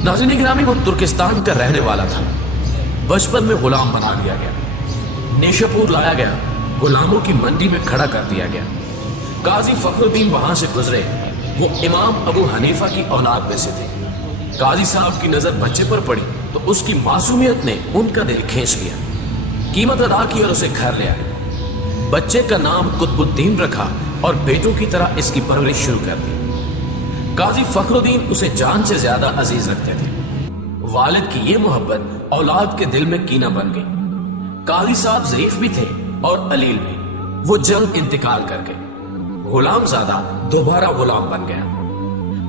नाज़रीन ग्रामी, वो तुर्किस्तान का रहने वाला था। बचपन में गुलाम बना दिया गया, नेशापुर लाया गया, गुलामों की मंडी में खड़ा कर दिया गया। काजी फखरुद्दीन वहां से गुजरे। वो इमाम अबू हनीफा की औलाद में से थे। काजी साहब की नजर बच्चे पर पड़ी तो उसकी मासूमियत ने उनका दिल खींच लिया। कीमत अदा की और उसे घर ले आए। बच्चे का नाम कुतुबुद्दीन रखा और बेटों की तरह इसकी परवरिश शुरू कर दी। काजी फखरुद्दीन उसे जान से ज्यादा अजीज रखते थे। वालिद की ये मोहब्बत औलाद के दिल में कीना बन गई। काजी साहब ज़रीफ भी थे और अलील भी। वो जल्द इंतकाल कर गए। गुलामज़ादा दोबारा गुलाम बन गया।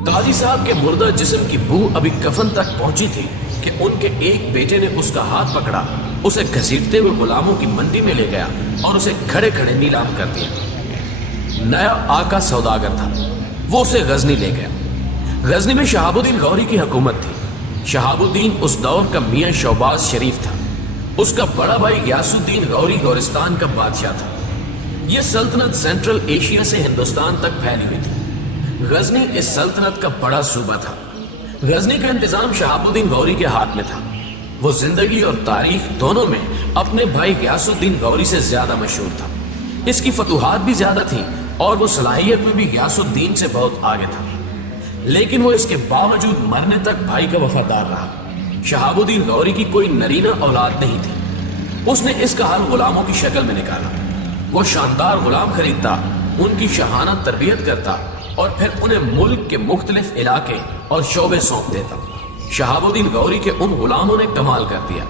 काजी साहब के मुर्दा जिस्म की बू अभी कफन तक पहुंची थी कि उनके एक बेटे ने उसका हाथ पकड़ा, उसे घसीटते हुए गुलामों की मंडी में ले गया और उसे खड़े खड़े नीलाम कर दिया। नया आका सौदागर था, वो उसे गजनी ले गया। गजनी में शहाबुद्दीन गौरी की हुकूमत थी। शहाबुद्दीन उस दौर का मियां शौबाज शरीफ था। उसका बड़ा भाई गयासुद्दीन गौरी गोरिस्तान का बादशाह था। यह सल्तनत सेंट्रल एशिया से हिंदुस्तान तक फैली हुई थी। गजनी इस सल्तनत का बड़ा सूबा था। गजनी का इंतजाम शहाबुद्दीन गौरी के हाथ में था। वो जिंदगी और तारीख दोनों में अपने भाई गयासुद्दीन गौरी से ज्यादा मशहूर था। इसकी फतूहात भी ज्यादा थी और वो सलाहियत में भी गयासुद्दीन से बहुत आगे था। लेकिन वो इसके बावजूद मरने तक भाई का वफादार रहा। शहाबुद्दीन गौरी की कोई नरीना औलाद नहीं थी। उसने इसका हाल गुलामों की शक्ल में निकाला। वो शानदार गुलाम खरीदता, उनकी शहाना तरबियत करता और फिर उन्हें मुल्क के मुख्तलिफ इलाके और शोबे सौंप देता। शहाबुद्दीन गौरी के उन गुलामों ने कमाल कर दिया।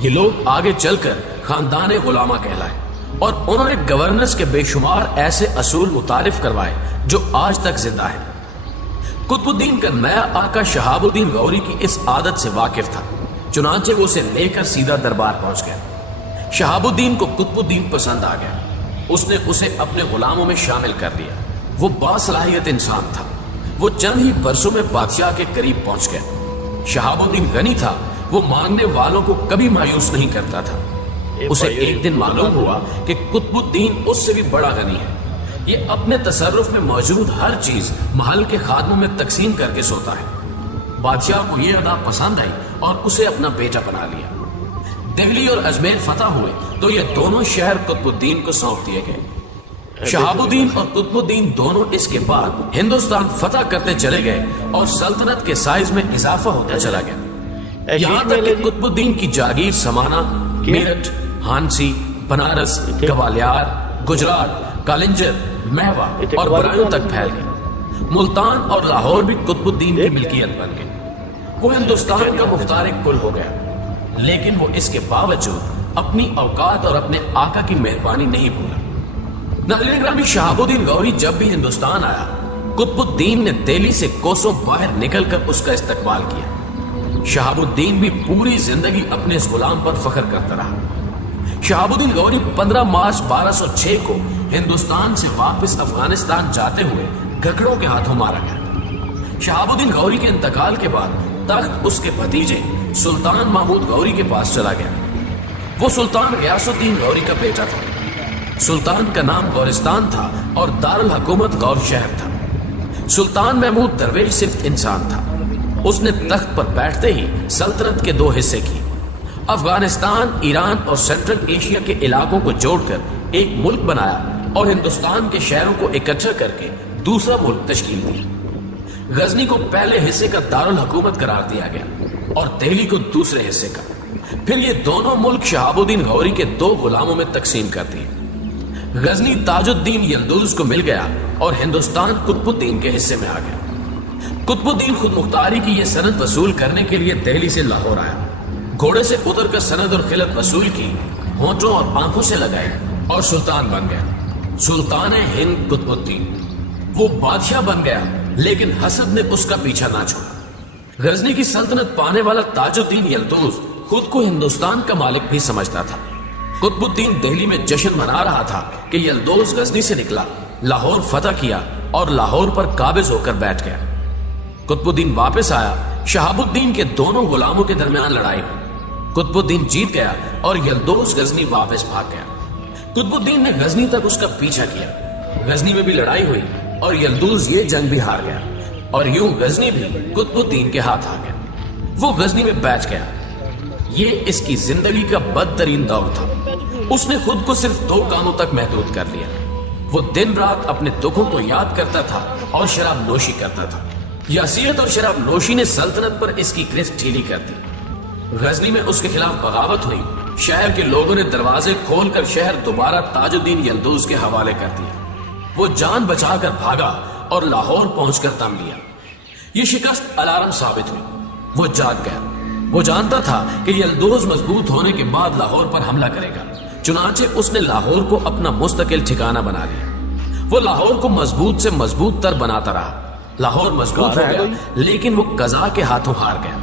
ये लोग आगे चलकर खानदान गुलामा कहलाए और उन्होंने गवर्नर्स के बेशुमार ऐसे असूल मुतारिफ करवाए जो आज तक जिंदा है। कुतुबुद्दीन का नया आका शहाबुद्दीन गौरी की इस आदत से वाकिफ था, चुनांचे वो उसे लेकर सीधा दरबार पहुंच गया। शहाबुद्दीन को कुतुबुद्दीन पसंद आ गया। उसने उसे अपने गुलामों में शामिल कर लिया। वो बासलाहियत इंसान था। वो चंद ही बरसों में बादशाह के करीब पहुंच गया। शहाबुद्दीन गनी था। वो मांगने वालों को कभी मायूस नहीं करता था। उसे एक दिन मालूम हुआ कि कुतुबुद्दीन उससे भी बड़ा गनी है। ये अपने तसर्रुफ में मौजूद हर चीज महल के खादमों में तकसीम करके सोता है। बादशाह को यह अदा पसंद आई और उसे अपना बेटा बना लिया। दिल्ली और अजमेर फतह हुए तो ये दोनों शहर कुतुबुद्दीन को सौंप दिए गए। शहाबुद्दीन और कुतुबुद्दीन दोनों इसके बाद हिंदुस्तान फतह करते चले गए और सल्तनत के साइज में इजाफा होता चला गया। यहाँ तक कि कुतुबुद्दीन की जागीर समाना मेरठ, हांसी, बनारस, ग्वालियर, गुजरात, कालिंजर, महवा और बरायूं तक फैल गई। मुल्तान और लाहौर भी कुतुबुद्दीन की मिल्कियत बन गई। वो हिंदुस्तान का मुख्तार कुल हो गया। लेकिन वो इसके बावजूद अपनी औकात और अपने आका की मेहरबानी नहीं भूला। नाज़रीन ग्रामी, शहाबुद्दीन गौरी जब भी हिंदुस्तान आया, कुतुबुद्दीन ने दिल्ली से कोसों बाहर निकलकर उसका इस्तकबाल किया। शहाबुद्दीन भी पूरी जिंदगी अपने इस गुलाम पर फख्र करता रहा। शहाबुद्दीन गौरी 15 मार्च 1206 को हिंदुस्तान से वापस अफगानिस्तान जाते हुए गकड़ों के हाथों मारा गया। शहाबुद्दीन गौरी के इंतकाल के बाद तख्त उसके भतीजे सुल्तान महमूद गौरी के पास चला गया। वो सुल्तान गयासुद्दीन गौरी का बेटा था। सुल्तान का नाम गौरिस्तान था और दारुल हुकूमत गौर शहर था। सुल्तान महमूद दरवेश सिर्फ इंसान था। उसने तख्त पर बैठते ही सल्तनत के दो हिस्से किए। अफगानिस्तान, ईरान और सेंट्रल एशिया के इलाकों को जोड़कर एक मुल्क बनाया और हिंदुस्तान के शहरों को इकट्ठा करके दूसरा मुल्क तश्कील दिया। गजनी को पहले हिस्से का दारुल हुकूमत करार दिया गया और दिल्ली को दूसरे हिस्से का। फिर ये दोनों मुल्क शहाबुद्दीन गौरी के दो गुलामों में तकसीम कर दिए। गजनी ताजुद्दीन यल्दुज को मिल गया और हिंदुस्तान कुतुबुद्दीन के हिस्से में आ गया। कुतुबुद्दीन खुद मुख्तारी की यह सनद वसूल करने के लिए दिल्ली से लाहौर आया। घोड़े से उतर कर सनद और खिलत वसूल की, होंठों और आंखों से लगाई और सुल्तान बन गया। सुल्तान हिंद कुतुबुद्दीन। वो बादशाह बन गया, लेकिन हसद ने उसका पीछा ना छोड़ा। गजनी की सल्तनत पाने वाला ताजुद्दीन यल्दुज खुद को हिंदुस्तान का मालिक भी समझता था। कुतुबुद्दीन दिल्ली में जश्न मना रहा था कि यल्दुज गजनी से निकला, लाहौर फतह किया और लाहौर पर काबिज होकर बैठ गया। कुतुबुद्दीन वापस आया। शहाबुद्दीन के दोनों गुलामों के दरमियान लड़ाई हुई। कुतुबुद्दीन जीत गया और यल्दुज गजनी वापस भाग गया। कुतुबुद्दीन ने गजनी तक उसका पीछा किया। गजनी में भी लड़ाई हुई और यल्दुज ये जंग भी हार गया और यूं गजनी भी कुतुबुद्दीन के हाथ आ गया। وہ غزنی میں بیٹھ گیا۔ یہ اس کی زندگی کا بدترین دور تھا۔ اس نے خود کو صرف 2 کاموں تک محدود کر لیا۔ وہ دن رات اپنے دکھوں کو یاد کرتا تھا اور شراب نوشی کرتا تھا۔ یاسیت اور شراب نوشی نے سلطنت پر اس کی گرفت ڈھیلی کر دی۔ غزنی میں اس کے خلاف بغاوت ہوئی۔ شہر کے لوگوں نے دروازے کھول کر شہر دوبارہ تاج الدین یلدوز کے حوالے کر دیا۔ وہ جان بچا کر بھاگا اور لاہور پہنچ کر دم لیا۔ یہ شکست الارم ثابت ہوئی۔ وہ جاگ گیا۔ وہ جانتا تھا کہ یلدوز مضبوط ہونے کے بعد لاہور پر حملہ کرے گا، چنانچہ اس نے لاہور کو اپنا مستقل ٹھکانہ بنا لیا۔ وہ لاہور کو مضبوط سے مضبوط تر بناتا رہا۔ لاہور مضبوط ہو گیا، لیکن وہ قضا کے ہاتھوں ہار گیا۔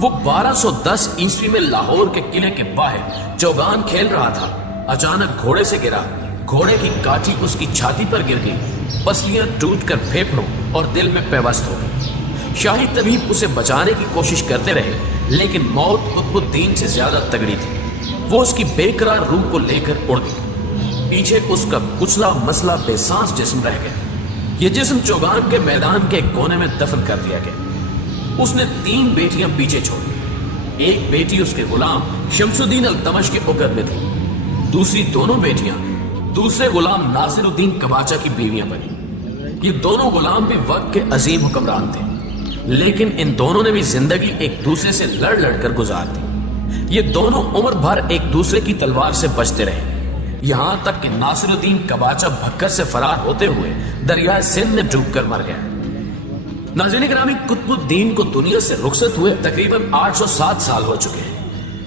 وہ 1210 عیسوی میں لاہور کے قلعے کے باہر چوگان کھیل رہا تھا۔ اچانک گھوڑے سے گرا۔ گھوڑے کی کاٹھی اس کی چھاتی پر گر گئی۔ پسلیاں ٹوٹ کر پھیپھڑوں اور دل میں پیوست ہو گئی۔ شاہی طبیب اسے بچانے کی کوشش کرتے رہے، لیکن موت قطب الدین سے زیادہ تگڑی تھی۔ وہ اس کی بے قرار روح کو لے کر اڑ گئی۔ پیچھے اس کا کچلا مسلا بے سانس جسم رہ گیا۔ یہ جسم چوگان کے میدان کے کونے میں دفن کر دیا گیا۔ اس نے 3 بیٹیاں پیچھے چھوڑی۔ ایک بیٹی اس کے غلام شمس الدین التمش کے عقد میں تھی۔ دوسری دونوں بیٹیاں دوسرے غلام ناصر الدین قباچہ کی بیویاں بنی۔ یہ دونوں غلام بھی وقت کے عظیم حکمران تھے، لیکن ان دونوں نے بھی زندگی ایک دوسرے سے لڑ لڑ کر گزار دی۔ یہ دونوں عمر بھر ایک دوسرے کی تلوار سے بچتے رہے، یہاں تک کہ ناصر الدین قباچہ بھکر سے فرار ہوتے ہوئے دریائے سندھ میں ڈوب کر مر گیا۔ ناظرین گرامی، قطب الدین کو دنیا سے رخصت ہوئے تقریباً 807 سال ہو چکے ہیں۔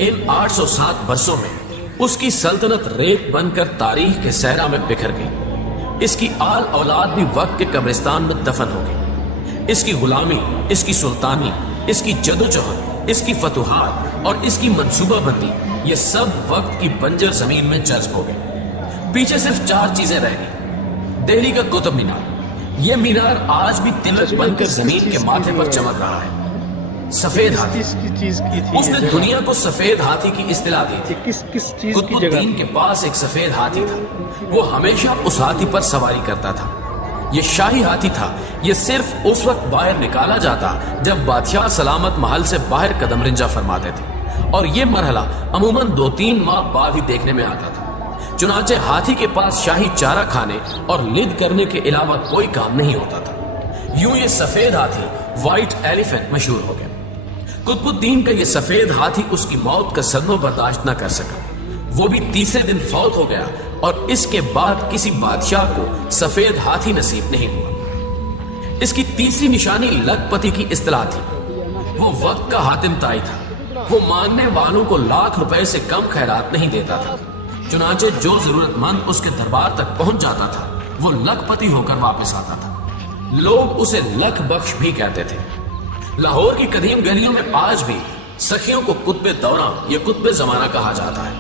ان 807 برسوں میں اس کی سلطنت ریت بن کر تاریخ کے صحرا میں بکھر گئی۔ اس کی آل اولاد بھی وقت کے قبرستان میں دفن ہو گئی۔ اس کی غلامی، اس کی سلطانی، اس کی جدوجہد، اس کی فتوحات اور اس کی منصوبہ بندی، یہ سب وقت کی بنجر زمین میں جذب ہو گئی۔ پیچھے صرف 4 چیزیں رہ گئی۔ دہلی کا قطب مینار، یہ مینار آج بھی تلک بن کر زمین کے ماتھے پر چمک رہا ہے۔ سفید ہاتھی، اس نے دنیا کو سفید ہاتھی کی اصطلاح دی تھی۔ قطب الدین کے پاس ایک سفید ہاتھی تھا۔ وہ ہمیشہ اس ہاتھی پر سواری کرتا تھا۔ یہ شاہی ہاتھی تھا۔ یہ صرف اس وقت باہر نکالا جاتا جب بادشاہ سلامت محل سے باہر قدم رنجا فرماتے تھے، اور یہ مرحلہ عموماً 2-3 ماہ بعد ہی دیکھنے میں آتا تھا۔ چنانچہ ہاتھی کے پاس شاہی چارہ کھانے اور لد کرنے کے علاوہ کوئی کام نہیں ہوتا تھا۔ یوں یہ سفید ہاتھی وائٹ ایلیفینٹ مشہور ہو گیا۔ قطب الدین کا یہ سفید ہاتھی اس کی موت کا صدمہ برداشت نہ کر سکا۔ وہ بھی تیسرے دن فوت ہو گیا، اور اس کے بعد کسی بادشاہ کو سفید ہاتھی نصیب نہیں ہوا۔ اس کی تیسری نشانی لکھپتی کی اصطلاح تھی۔ وہ وقت کا حاتم طائی تھا۔ وہ مانگنے والوں کو لاکھ روپے سے کم خیرات نہیں دیتا تھا، چنانچہ جو ضرورت مند اس کے دربار تک پہنچ جاتا تھا وہ لکھپتی ہو کر واپس آتا تھا۔ لوگ اسے لکھ بخش بھی کہتے تھے۔ لاہور کی قدیم گلیوں میں آج بھی سخیوں کو قطب دورہ یا قطب زمانہ کہا جاتا ہے۔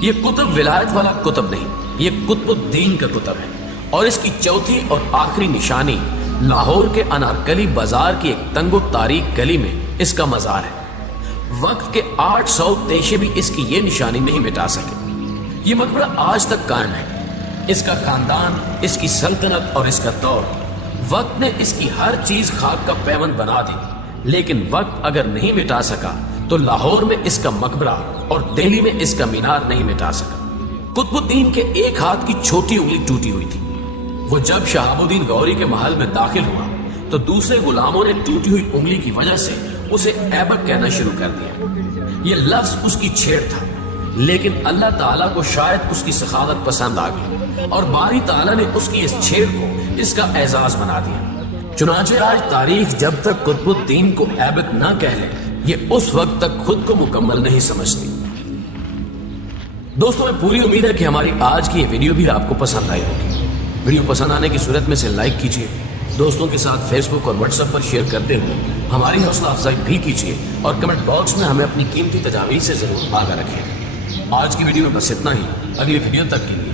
یہ قطب ولایت والا قطب نہیں، یہ قطب الدین کا قطب ہے، اور اس کی چوتھی اور آخری نشانی لاہور کے انارکلی بازار کی ایک تنگ و تاریک گلی میں اس کا مزار ہے۔ وقت کے 800 تیشے بھی اس کی یہ نشانی نہیں مٹا سکے۔ یہ مقبرہ آج تک قائم ہے۔ اس کا خاندان، اس کی سلطنت اور اس کا دور، وقت نے اس کی ہر چیز خاک کا پیوند بنا دی، لیکن وقت اگر نہیں مٹا سکا تو لاہور میں اس کا مقبرہ اور دہلی میں اس کا مینار نہیں مٹا سکا۔ قطب الدین کے ایک ہاتھ کی چھوٹی انگلی ٹوٹی ہوئی تھی۔ وہ جب شہاب الدین غوری کے محل میں داخل ہوا تو دوسرے غلاموں نے ٹوٹی ہوئی انگلی کی وجہ سے اسے ایبک کہنا شروع کر دیا۔ یہ لفظ اس کی چھیڑ تھا، لیکن اللہ تعالیٰ کو شاید اس کی سخاوت پسند آ گئی، اور باری تعالیٰ نے اس کی اس چھیڑ کو اس کا اعزاز بنا دیا۔ چنانچہ آج تاریخ جب تک قطب الدین کو ایبک نہ کہہ لے، یہ اس وقت تک خود کو مکمل نہیں سمجھتی۔ دوستوں، میں پوری امید ہے کہ ہماری آج کی یہ ویڈیو بھی آپ کو پسند آئی ہوگی۔ ویڈیو پسند آنے کی صورت میں سے لائک کیجیے، دوستوں کے ساتھ فیس بک اور واٹس ایپ پر شیئر کرتے ہوئے ہماری حوصلہ افزائی بھی کیجیے، اور کمنٹ باکس میں ہمیں اپنی قیمتی تجاویز سے ضرور آگاہ رکھیں۔ آج کی ویڈیو میں بس اتنا ہی۔ اگلی ویڈیو تک کے لیے